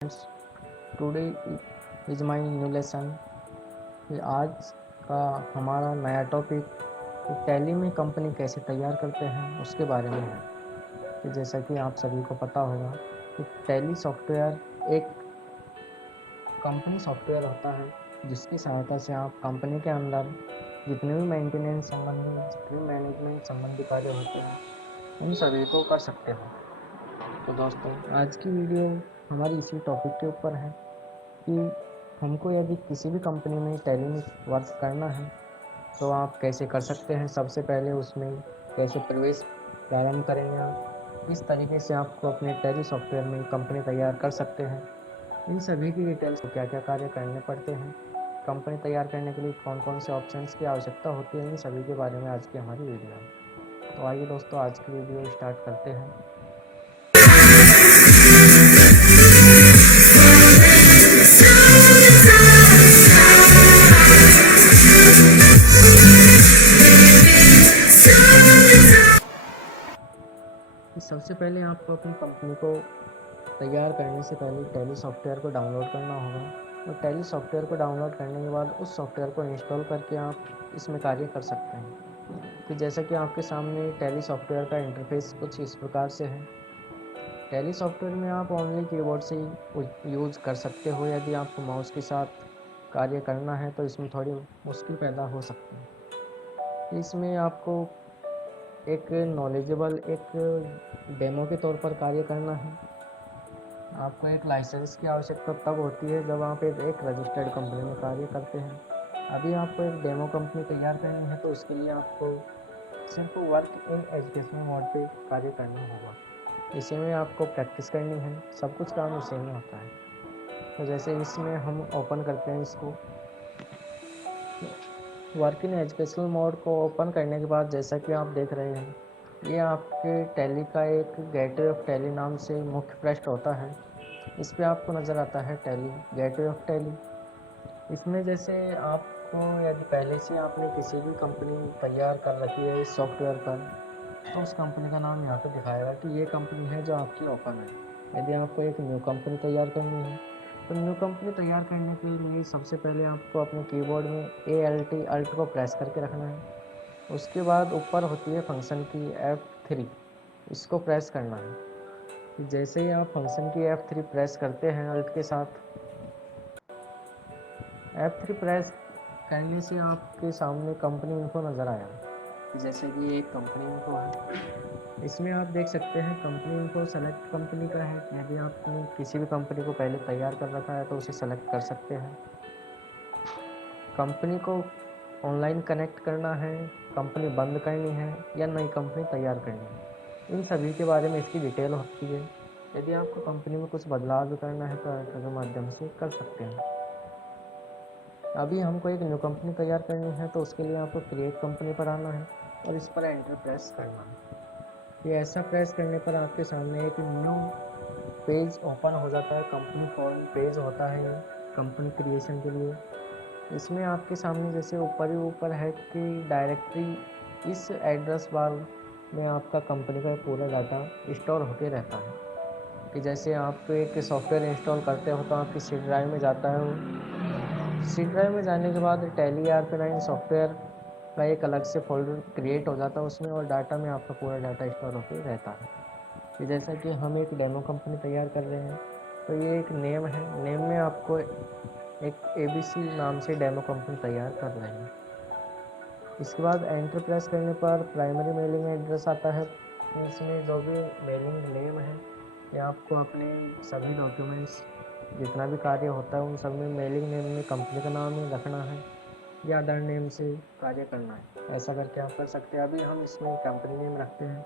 Friends, today is my new lesson. कि आज का हमारा नया टॉपिक टैली में कंपनी कैसे तैयार करते हैं उसके बारे में है। कि जैसा कि आप सभी को पता होगा कि टैली सॉफ्टवेयर एक कंपनी सॉफ्टवेयर होता है जिसकी सहायता से आप कंपनी के अंदर जितने भी मेंटेनेंस संबंधी जितने मैनेजमेंट संबंधी कार्य होते हैं उन सभी को कर सकते हो। तो दोस्तों, आज की वीडियो हमारी इसी टॉपिक के ऊपर है कि हमको यदि किसी भी कंपनी में टैली में वर्क करना है तो आप कैसे कर सकते हैं। सबसे पहले उसमें कैसे प्रवेश प्रारंभ करेंगे, आप किस तरीके से आपको अपने टैली सॉफ्टवेयर में कंपनी तैयार कर सकते हैं, इन सभी की डिटेल्स को क्या क्या कार्य करने पड़ते हैं, कंपनी तैयार करने के लिए कौन कौन से ऑप्शंस की आवश्यकता होती है, इन सभी के बारे में आज की हमारी वीडियो है। तो आइए दोस्तों, आज की वीडियो स्टार्ट करते हैं। सबसे पहले आपको अपनी कंपनी को तैयार करने से पहले टैली सॉफ्टवेयर को डाउनलोड करना होगा। और टैली सॉफ्टवेयर को डाउनलोड करने के बाद उस सॉफ्टवेयर को इंस्टॉल करके आप इसमें कार्य कर सकते हैं। तो जैसा कि आपके सामने टैली सॉफ्टवेयर का इंटरफेस कुछ इस प्रकार से है। टैली सॉफ्टवेयर में आप ओनली कीबोर्ड से ही यूज़ कर सकते हो। यदि आपको माउस के साथ कार्य करना है तो इसमें थोड़ी मुश्किल पैदा हो सकती है। इसमें आपको एक नॉलेजेबल एक डेमो के तौर पर कार्य करना है। आपको एक लाइसेंस की आवश्यकता तब होती है जब आप एक रजिस्टर्ड कंपनी में कार्य करते हैं। अभी आपको एक डेमो कंपनी तैयार करनी है तो उसके लिए आपको सिर्फ वर्क इन एजुकेशनल मोड पे कार्य करना होगा। इसी में आपको प्रैक्टिस करनी है, सब कुछ काम इसी में होता है। तो जैसे इसमें हम ओपन करते हैं इसको, वर्क इन एजुकेशनल मोड को ओपन करने के बाद जैसा कि आप देख रहे हैं, ये आपके टैली का एक गेटवे ऑफ टैली नाम से मुख्य पृष्ठ होता है। इस पे आपको नज़र आता है टैली, गेटवे ऑफ टैली। इसमें जैसे आपको यदि पहले से आपने किसी भी कंपनी तैयार कर रखी है इस सॉफ्टवेयर पर, तो उस कंपनी का नाम यहाँ पे दिखाएगा कि ये कंपनी है जो आपकी ओपन है। यदि आपको एक न्यू कंपनी तैयार करनी है तो न्यू कंपनी तैयार करने के लिए सबसे पहले आपको अपने कीबोर्ड में अल्ट को प्रेस करके रखना है। उसके बाद ऊपर होती है फंक्शन की F3, इसको प्रेस करना है। जैसे ही आप फंक्शन की F3 प्रेस करते हैं अल्ट के साथ, F3 प्रेस करने से आपके सामने कंपनी इन्फो नज़र आया। जैसे कि ये एक कंपनी इन्फो है, इसमें आप देख सकते हैं कंपनी इन्फो सेलेक्ट कंपनी का है। यदि आपने किसी भी कंपनी को पहले तैयार कर रखा है तो उसे सेलेक्ट कर सकते हैं। कंपनी को ऑनलाइन कनेक्ट करना है, कंपनी बंद करनी है या नई कंपनी तैयार करनी है, इन सभी के बारे में इसकी डिटेल होती है। यदि आपको कंपनी में कुछ बदलाव भी करना है तो एंटर के माध्यम से कर सकते हैं। अभी हमको एक न्यू कंपनी तैयार करनी है तो उसके लिए आपको क्रिएट कंपनी पर आना है और इस पर एंटर प्रेस करना है। ये ऐसा प्रेस करने पर आपके सामने एक न्यू पेज ओपन हो जाता है। कंपनी फॉर्म पेज होता है ये कंपनी क्रिएशन के लिए। इसमें आपके सामने जैसे ऊपर ही ऊपर है कि डायरेक्टरी, इस एड्रेस बार में आपका कंपनी का पूरा डाटा स्टोर होके रहता है। कि जैसे आप एक सॉफ्टवेयर इंस्टॉल करते हो तो आपकी सी ड्राइव में जाता है। वो सी ड्राइव में जाने के बाद टैली RP9 सॉफ्टवेयर का एक अलग से फोल्डर क्रिएट हो जाता है उसमें, और डाटा में आपका पूरा डाटा स्टोर होके रहता है। कि जैसा कि हम एक डेमो कंपनी तैयार कर रहे हैं तो ये एक नेम है, नेम में आपको एक ABC नाम से डेमो कंपनी तैयार कर रहे हैं। इसके बाद एंटर प्रेस करने पर प्राइमरी मेलिंग एड्रेस आता है। इसमें जो भी मेलिंग नेम है, ये आपको अपने सभी डॉक्यूमेंट्स जितना भी कार्य होता है उन सब में मेलिंग नेम में कंपनी का नाम ही रखना है या अदर नेम से कार्य करना है। ऐसा करके आप कर सकते हैं। अभी हम इसमें कंपनी नेम रखते हैं।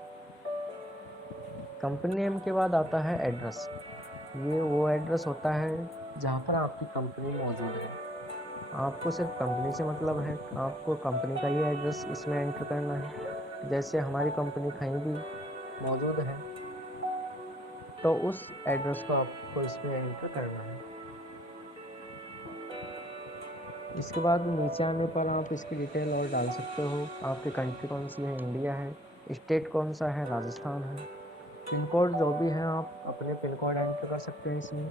कंपनी नेम के बाद आता है एड्रेस। ये वो एड्रेस होता है जहाँ पर आपकी कंपनी मौजूद है। आपको सिर्फ कंपनी से मतलब है, आपको कंपनी का ही एड्रेस इसमें एंटर करना है। जैसे हमारी कंपनी कहीं भी मौजूद है तो उस एड्रेस को आपको इसमें एंटर करना है। इसके बाद नीचे आने पर आप इसकी डिटेल और डाल सकते हो। आपकी कंट्री कौन सी है, इंडिया है, स्टेट कौन सा है, राजस्थान है, पिन कोड जो भी है आप अपने पिन कोड एंटर कर सकते हैं इसमें।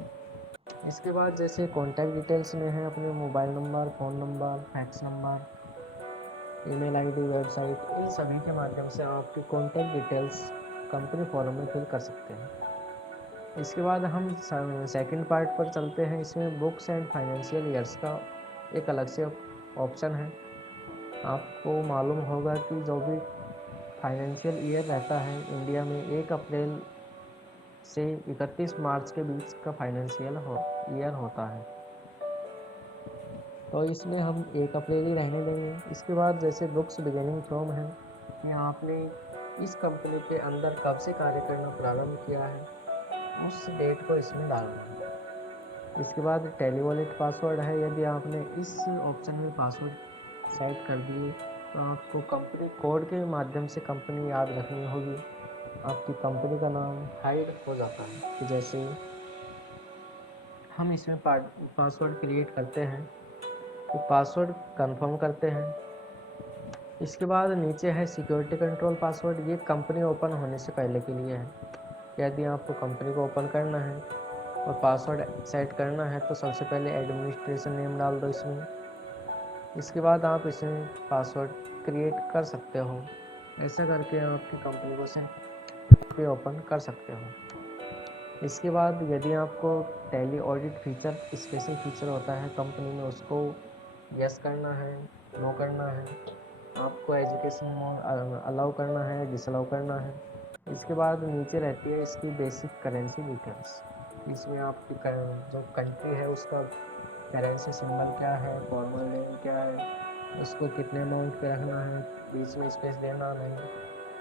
इसके बाद जैसे कॉन्टैक्ट डिटेल्स में है अपने mobile number, phone number, fax number, email ID, website, इन सभी के माध्यम से आपकी कॉन्टैक्ट डिटेल्स कंपनी फॉर्म में फिल कर सकते हैं। इसके बाद हम सेकंड पार्ट पर चलते हैं। इसमें बुक्स एंड फाइनेंशियल ईयर्स का एक अलग से ऑप्शन है। आपको मालूम होगा कि जो भी फाइनेंशियल ईयर रहता है इंडिया में 1 अप्रैल से 31 मार्च के बीच का फाइनेंशियल ईयर होता है, तो इसमें हम 1 अप्रैल ही रहने देंगे। इसके बाद जैसे बुक्स बिगिनिंग फ्रॉम है कि आपने इस कंपनी के अंदर कब से कार्य करना प्रारंभ किया है, उस डेट को इसमें डालना है। इसके बाद टेली वॉलेट पासवर्ड है। यदि आपने इस ऑप्शन में पासवर्ड सेट कर दिए तो आपको कंपनी कोड के माध्यम से कंपनी याद रखनी होगी। आपकी कंपनी का नाम हाइड हो जाता है कि जैसे हम इसमें पासवर्ड क्रिएट करते हैं तो पासवर्ड कंफर्म करते हैं। इसके बाद नीचे है सिक्योरिटी कंट्रोल पासवर्ड। ये कंपनी ओपन होने से पहले के लिए है। यदि आपको कंपनी को ओपन करना है और पासवर्ड सेट करना है तो सबसे पहले एडमिनिस्ट्रेशन नेम डाल दो इसमें। इसके बाद आप इसमें पासवर्ड क्रिएट कर सकते हो। ऐसा करके आप आपकी कंपनी को से ओपन कर सकते हो। इसके बाद यदि आपको tally audit feature special feature होता है कंपनी में, उसको यस करना है, नो करना है, आपको एजुकेशन अलाउ करना है, डिसअलाउ करना है। इसके बाद नीचे रहती है इसकी बेसिक करेंसी डिटेल्स। इसमें आपकी जो कंट्री है उसका करेंसी सिंबल क्या है, फॉर्मल नेम क्या है, उसको कितने अमाउंट पे रखना है, बीच में स्पेस देना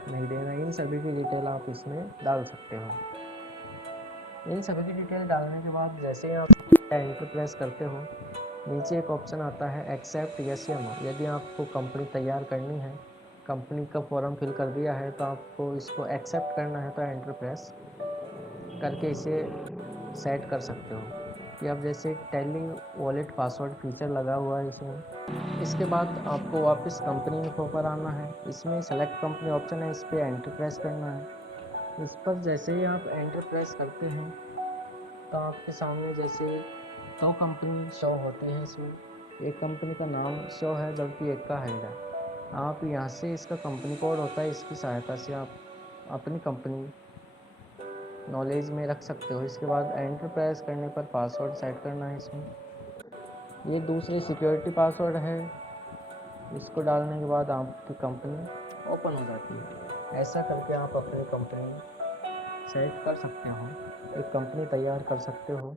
नहीं देना, इन सभी की डिटेल आप इसमें डाल सकते हो। इन सभी की डिटेल डालने के बाद जैसे ही आप एंटर प्रेस करते हो, नीचे एक ऑप्शन आता है एक्सेप्ट यस या नो। यदि आपको कंपनी तैयार करनी है, कंपनी का फॉर्म फिल कर दिया है तो आपको इसको एक्सेप्ट करना है तो एंटर प्रेस करके इसे सेट कर सकते हो। कि अब जैसे टैली वॉलेट पासवर्ड फीचर लगा हुआ है इसमें। इसके बाद आपको वापस कंपनी इन्फो पर आना है। इसमें सेलेक्ट कंपनी ऑप्शन है, इस पर एंटर प्रेस करना है। इस पर जैसे ही आप एंटर प्रेस करते हैं तो आपके सामने जैसे 2 कंपनी शो होते हैं। इसमें एक कंपनी का नाम शो है जबकि एक का हेड है। आप यहाँ से इसका कंपनी कोड होता है, इसकी सहायता से आप अपनी कंपनी नॉलेज में रख सकते हो। इसके बाद एंटर प्रेस करने पर पासवर्ड सेट करना है इसमें। ये दूसरी सिक्योरिटी पासवर्ड है, इसको डालने के बाद आपकी कंपनी ओपन हो जाती है। ऐसा करके आप अपनी कंपनी सेट कर सकते हो, एक कंपनी तैयार कर सकते हो।